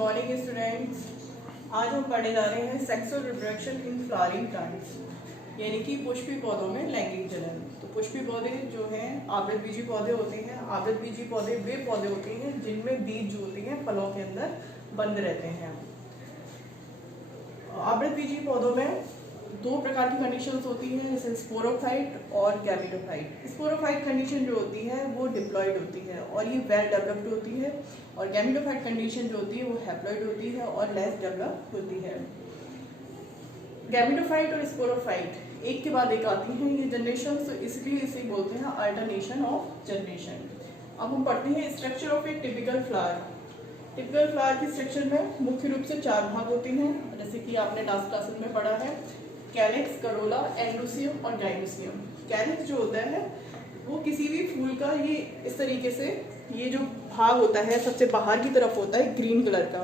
Morning students. आज हम पढ़ने जा रहे हैं sexual reproduction in flowering plants, यानी कि पुष्पी पौधों में लैंगिक जनन। तो पुष्पी पौधे जो हैं आवृतबीजी पौधे होते हैं। आवृतबीजी पौधे वे पौधे होते हैं जिनमें बीज जो होते हैं फलों के अंदर बंद रहते हैं। आवृतबीजी पौधों में दो प्रकार की कंडीशंस होती हैं, जैसे स्पोरोफाइट और गैमेटोफाइट। स्पोरोफाइट कंडीशन जो होती है वो डिप्लॉइड होती है और ये वेल डेवलप्ड होती है, और गैमेटोफाइट कंडीशन जो होती है वो हैप्लॉइड होती है और लेस डेवलप होती है। गैमेटोफाइट और स्पोरोफाइट एक के बाद एक आती हैं ये जनरेशन, तो इसलिए इसे बोलते हैं अल्टरनेशन ऑफ जनरेशन। अब हम पढ़ते हैं structure of A typical flower. Typical flower की स्ट्रक्चर में मुख्य रूप से चार भाग होते हैं, जैसे कि आपने लास्ट क्लासेस में पढ़ा है, कैलिक्स, करोला, एंडोसियम और गाइनोसियम। कैलिक्स जो होता है वो किसी भी फूल का ये इस तरीके से ये जो भाग होता है सबसे बाहर की तरफ होता है ग्रीन कलर का,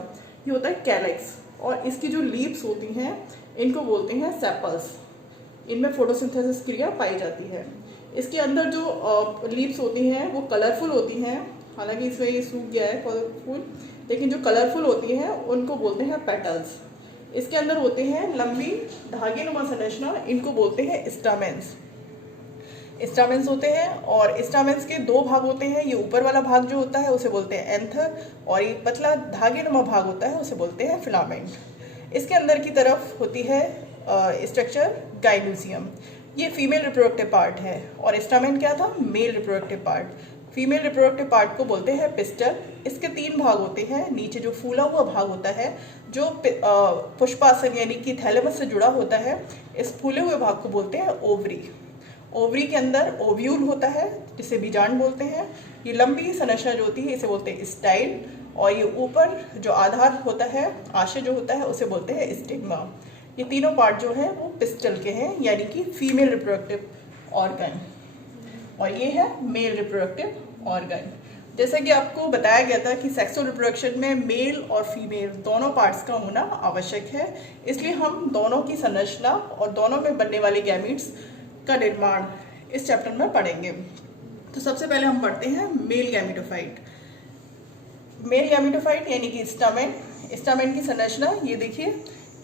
ये होता है कैलिक्स। और इसकी जो लीव्स होती हैं इनको बोलते हैं सेपल्स। इनमें फोटोसिंथेसिस क्रिया पाई जाती है। इसके अंदर जो लीव्स होती हैं वो कलरफुल होती हैं, हालांकि इसमें ये सूख गया है फूल, लेकिन जो कलरफुल होती हैं उनको बोलते हैं पेटल्स। इसके अंदर होते हैं लंबी धागेनुमा संरचना, इनको बोलते हैं स्टामेंस। स्टामेंस होते हैं, और स्टामेंस के दो भाग होते हैं। ये ऊपर वाला भाग जो होता है उसे बोलते हैं एंथर, और ये पतला धागेनुमा भाग होता है उसे बोलते हैं फिलामेंट। इसके अंदर की तरफ होती है स्ट्रक्चर गाइनोसियम, ये फीमेल रिप्रोडक्टिव पार्ट है, और स्टामेन क्या था, male reproductive part. Female reproductive part को बोलते हैं पिस्टल। इसके तीन भाग होते हैं। नीचे जो फूला हुआ भाग होता है जो पुष्पासन यानी कि थैलेमस से जुड़ा होता है, इस फूले हुए भाग को बोलते हैं ओवरी। ओवरी के अंदर ओव्यूल होता है जिसे बीजांड बोलते हैं। ये लंबी संरचना जो होती है इसे बोलते हैं स्टाइल, और ये ऊपर जो आधार होता है, आशय जो होता है उसे बोलते हैं स्टिग्मा। ये तीनों पार्ट जो है वो पिस्टल के हैं, यानी कि फीमेल रिप्रोडक्टिव ऑर्गन, और ये है मेल रिप्रोडक्टिव ऑर्गन। जैसा कि आपको बताया गया था कि सेक्सुअल रिप्रोडक्शन में मेल और फीमेल दोनों पार्ट्स का होना आवश्यक है, इसलिए हम दोनों की संरचना और दोनों में बनने वाले गैमीट्स का निर्माण इस चैप्टर में पढ़ेंगे। तो सबसे पहले हम पढ़ते हैं मेल गैमेटोफाइट। मेल गैमेटोफाइट यानी कि स्टामेन। स्टामेन की संरचना ये देखिए,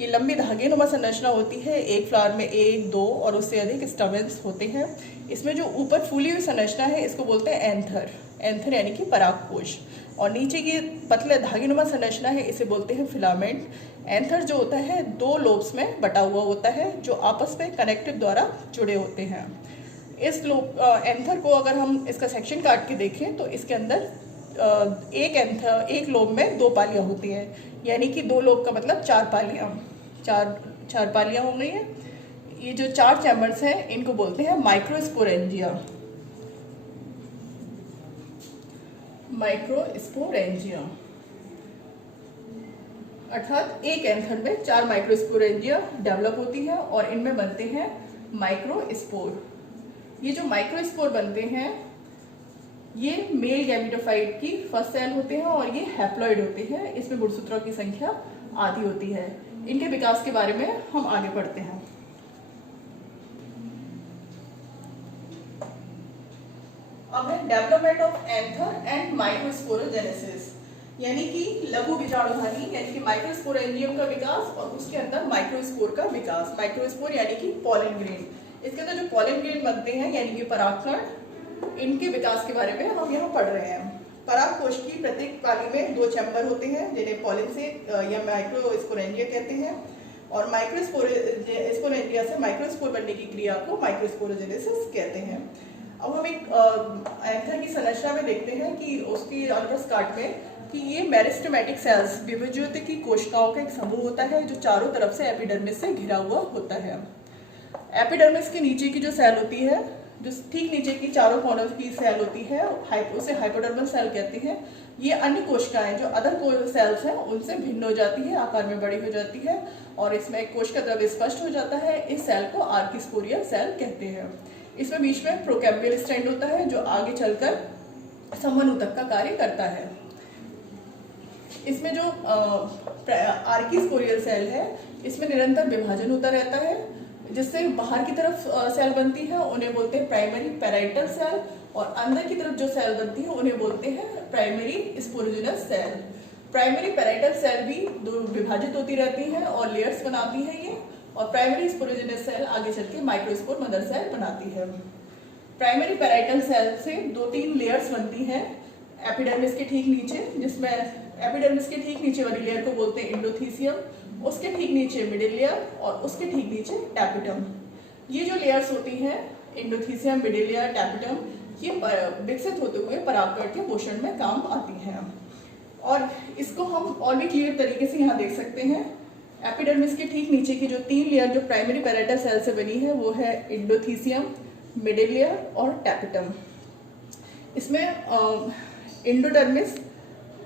ये लंबी धागेनुमा संरचना होती है। एक फ्लावर में एक, दो और उससे अधिक स्टामेन्स होते हैं। इसमें जो ऊपर फूली हुई संरचना है इसको बोलते हैं एंथर। एंथर यानी कि परागकोश, और नीचे की पतले धागेनुमा संरचना है इसे बोलते हैं फिलामेंट। एंथर जो होता है दो लोब्स में बटा हुआ होता है जो आपस में कनेक्टिव द्वारा जुड़े होते हैं। इस एंथर को अगर हम इसका सेक्शन काट के देखें तो इसके अंदर एक लोब में दो पालियां होती हैं, यानी कि दो लोब का मतलब चार पालियां, चार पालियां हो गई हैं। ये जो चार चैम्बर्स हैं इनको बोलते हैं माइक्रोस्पोरेंजिया। माइक्रोस्पोरेंजिया अर्थात एक एंथर में चार माइक्रोस्पोरेंजिया डेवलप होती है और इनमें बनते हैं माइक्रोस्पोर। ये जो माइक्रोस्पोर बनते हैं ये मेल गैमेटोफाइट की फर्स्ट सेल होते हैं, और ये हैप्लॉइड होते हैं। इसमें गुणसूत्रों की संख्या आधी होती है। इनके विकास के बारे में हम आगे पढ़ते हैं। अब है development of anther and microsporogenesis, यानी कि लघु बीजाणुधानी यानी कि माइक्रोस्पोरेंजियम का विकास और उसके अंदर माइक्रोस्पोर का विकास। माइक्रोस्पोर यानी कि पॉलन ग्रेन। इसके अंदर जो पॉलन ग्रेन बनते हैं यानी कि परागकण, इनके विकास के बारे में हम यहाँ पढ़ रहे हैं। परागकोश की प्रत्येक पाली में दो चैम्बर होते हैं जिन्हें पॉलन से या माइक्रोस्पोरेंजिया कहते हैं, और माइक्रोस्पोरेंजिया से माइक्रोस्पोर बनने की क्रिया को माइक्रोस्पोरोजेनेसिस कहते हैं। अब हम एक एंथर की संरचना में देखते हैं कि उसकी अल्ट्रास काट में कि ये मेरिस्टेमेटिक सेल्स विभज्योति कोशिकाओं का एक समूह होता है जो चारों तरफ से एपिडर्मिस से घिरा हुआ होता है। एपिडर्मिस के नीचे की जो सेल होती है, जो ठीक नीचे की चारों कोनों की सेल होती है, उसे हाइपोडर्मल सेल कहते हैं। ये अन्य कोशिकाएं जो अदर सेल्स हैं उनसे भिन्न हो जाती है, आकार में बड़ी हो जाती है, और इसमें एक कोशिका द्रव्य स्पष्ट हो जाता है। इस सेल को आर्किस्पोरिया सेल कहते हैं। इसमें बीच में प्रोकैम्बियल स्टैंड होता है जो आगे चलकर समूहक का कार्य करता है। इसमें जो आर्किस्पोरियल सेल है इसमें निरंतर विभाजन होता रहता है, जिससे बाहर की तरफ सेल बनती है उन्हें बोलते हैं प्राइमरी पैराइटल सेल, और अंदर की तरफ जो सेल बनती है उन्हें बोलते हैं primary sporogenous cell. Primary parietal cell भी दो विभाजित होती रहती है और लेयर्स बनाती है ये, और प्राइमरी स्पोरोजेनस सेल आगे चल के माइक्रोस्पोर मदर सेल बनाती है। प्राइमरी पैराइटल सेल से 2-3 लेयर्स बनती हैं एपिडर्मिस के ठीक नीचे, जिसमें एपिडर्मिस के ठीक नीचे वाली लेयर को बोलते हैं एंडोथीसियम, उसके ठीक नीचे मिडिल लेयर और उसके ठीक नीचे टैपिटम। ये जो लेयर्स होती हैं एंडोथीसियम, मिडिल लेयर, टैपिटम, ये विकसित होते हुए परागकण के पोषण में काम आती हैं। और इसको हम और भी क्लियर तरीके से यहाँ देख सकते हैं। एपिडर्मिस के ठीक नीचे की जो 3 लेयर जो प्राइमरी पैराइटल सेल से बनी है वो है एंडोथीसियम, मिडिल लेयर और टैपिटम। इसमें एंडोडर्मिस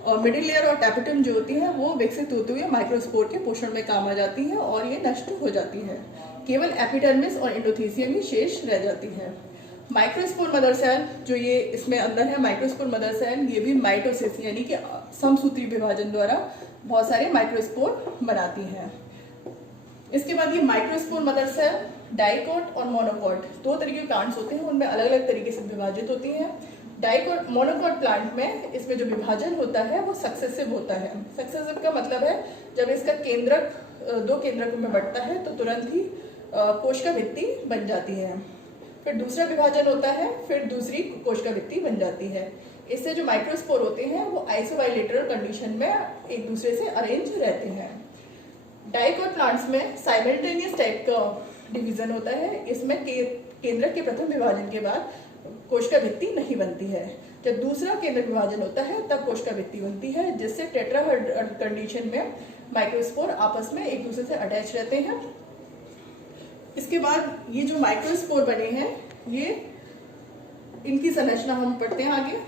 और मिडिल लेयर और टैपिटम जो होती है वो विकसित होते हुए माइक्रोस्पोर के पोषण में काम आ जाती है और ये नष्ट हो जाती है। केवल एपिडर्मिस और एंडोथीसियम ही शेष रह जाती है। माइक्रोस्पोर मदर सेल जो ये इसमें अंदर है, माइक्रोस्पोर मदर सेल, ये भी माइटोसिस यानी कि समसूत्री विभाजन द्वारा बहुत सारे माइक्रोस्पोर बनाती है। इसके बाद ये माइक्रोस्पोर मदर सेल डाइकोट और मोनोकोट 2 तरह के प्लांट्स होते हैं, उनमें अलग अलग तरीके से विभाजित होती हैं। डाइकोट मोनोकोट प्लांट में इसमें जो विभाजन होता है वो सक्सेसिव होता है। सक्सेसिव का मतलब है जब इसका केंद्रक 2 केंद्रकों में बढ़ता है तो तुरंत ही कोशिका भित्ति बन जाती है। फिर दूसरा विभाजन होता है, फिर दूसरी कोशिका भित्ति बन जाती है। इससे जो माइक्रोस्पोर होते हैं वो आइसोबाइलेटरल कंडीशन में एक दूसरे से अरेंज रहते हैं। डाइकोट प्लांट्स में साइमल्टेनियस टाइप का डिवीजन होता है। इसमें केंद्रक के प्रथम विभाजन के बाद कोशिका भित्ति नहीं बनती है। जब दूसरा केंद्रक विभाजन होता है तब कोशिका भित्ति बनती है, जिससे टेट्राहर्ड कंडीशन में माइक्रोस्पोर आपस में एक दूसरे से अटैच रहते हैं। इसके बाद ये जो माइक्रोस्पोर बने हैं ये इनकी संरचना हम पढ़ते हैं आगे।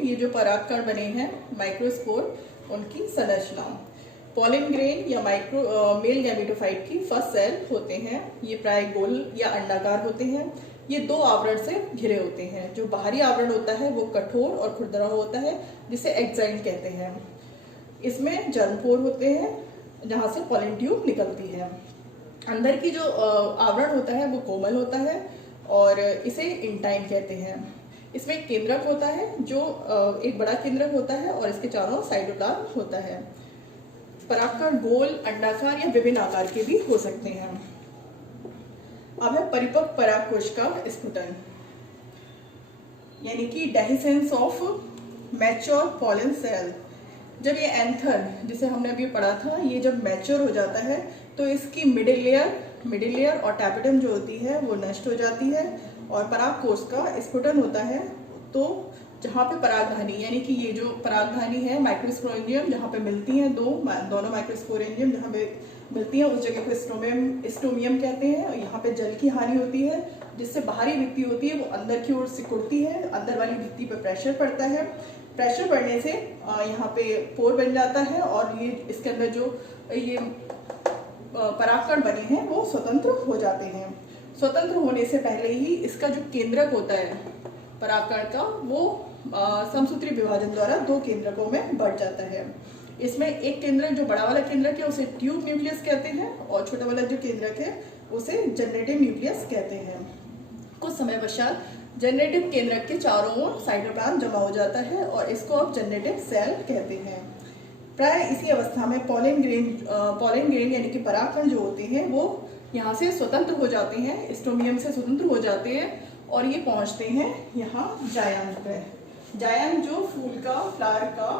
ये जो परागकण बने हैं माइक्रोस्पोर, उनकी संरचना पॉलिन ग्रेन या मेल गैमेटोफाइट की फर्स्ट सेल होते हैं। ये प्राय गोल या अंडाकार होते हैं। ये 2 आवरण से घिरे होते हैं। जो बाहरी आवरण होता है वो कठोर और खुरदरा होता है, जिसे एक्साइन कहते हैं। इसमें जर्मपोर होते हैं जहां से पॉलिन ट्यूब निकलती है। अंदर की जो आवरण होता है वो कोमल होता है और इसे इंटाइन कहते हैं। इसमें एक केंद्रक होता है जो एक बड़ा केंद्रक होता है और इसके चारों साइटोप्लाज्म होता है। परागकण गोल, अंडाकार या विभिन्न आकार के भी हो सकते हैं। अब है परिपक्व परागकोश का स्फुटन, यानी कि dehiscence of mature pollen cell. जब ये एंथर जिसे हमने अभी पढ़ा था, ये जब मैच्योर हो जाता है तो इसकी मिडिल लेयर और टैपिटम जो होती है वो नष्ट हो जाती है और परागकोश का स्फुटन होता है। तो जहाँ पे परागधानी यानी कि ये जो परागधानी है माइक्रोस्पोरेंजियम जहाँ पे मिलती हैं दोनों माइक्रोस्पोरेंजियम जहाँ पे मिलती हैं उस जगह को स्टोमियम कहते हैं। और यहाँ पे जल की हानि होती है, जिससे बाहरी भित्ति होती है वो अंदर की ओर सिकुड़ती है। अंदर वाली भित्ति पे प्रेशर पड़ता है। प्रेशर पड़ने से यहाँ पे पोर बन जाता है और ये इसके अंदर जो ये परागकण बने हैं वो स्वतंत्र हो जाते हैं। स्वतंत्र होने से पहले ही इसका जो केंद्रक होता है परागकण का वो समसूत्री विभाजन द्वारा 2 केंद्रकों में बढ़ जाता है। इसमें एक केंद्रक जो बड़ा वाला केंद्रक है उसे ट्यूब न्यूक्लियस कहते हैं और छोटा वाला जो केंद्रक है उसे जनरेटिव न्यूक्लियस कहते हैं। कुछ समय पश्चात जनरेटिव केंद्रक के चारों ओर साइटोप्लाज्म जमा हो जाता है और इसको अब जनरेटिव सेल कहते हैं। प्राय इसी अवस्था में पॉलिन ग्रेन यानी कि परागकण जो होते हैं वो यहाँ से स्वतंत्र हो जाते हैं, स्टोमियम से स्वतंत्र हो जाते हैं और ये पहुँचते हैं यहाँ जायंत पे। जायंत जो फूल का, फ्लावर का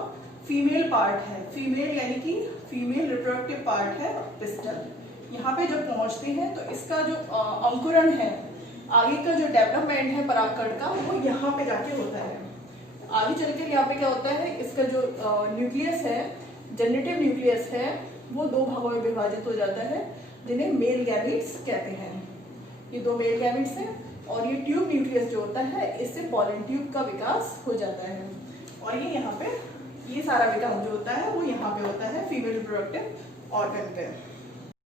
फीमेल पार्ट है, फीमेल यानी कि फीमेल रिप्रोडक्टिव पार्ट है पिस्टल। यहाँ पे जब पहुँचते हैं तो इसका जो अंकुरण है, आगे का जो डेवलपमेंट है परागकण का वो यहाँ पे जाके होता है। आगे चलकर यहाँ पे क्या होता है, इसका जो न्यूक्लियस है, जनरेटिव न्यूक्लियस है, वो 2 भागों में विभाजित हो जाता है जिन्हें मेल गैमीट्स कहते हैं। ये 2 मेल गैमीट्स हैं और ये ट्यूब न्यूक्लियस जो होता है इससे पॉलन ट्यूब का विकास हो जाता है और ये यहाँ पे ये सारा विकास जो होता है वो यहाँ पे होता है फीमेल रिप्रोडक्टिव ऑर्गन पे।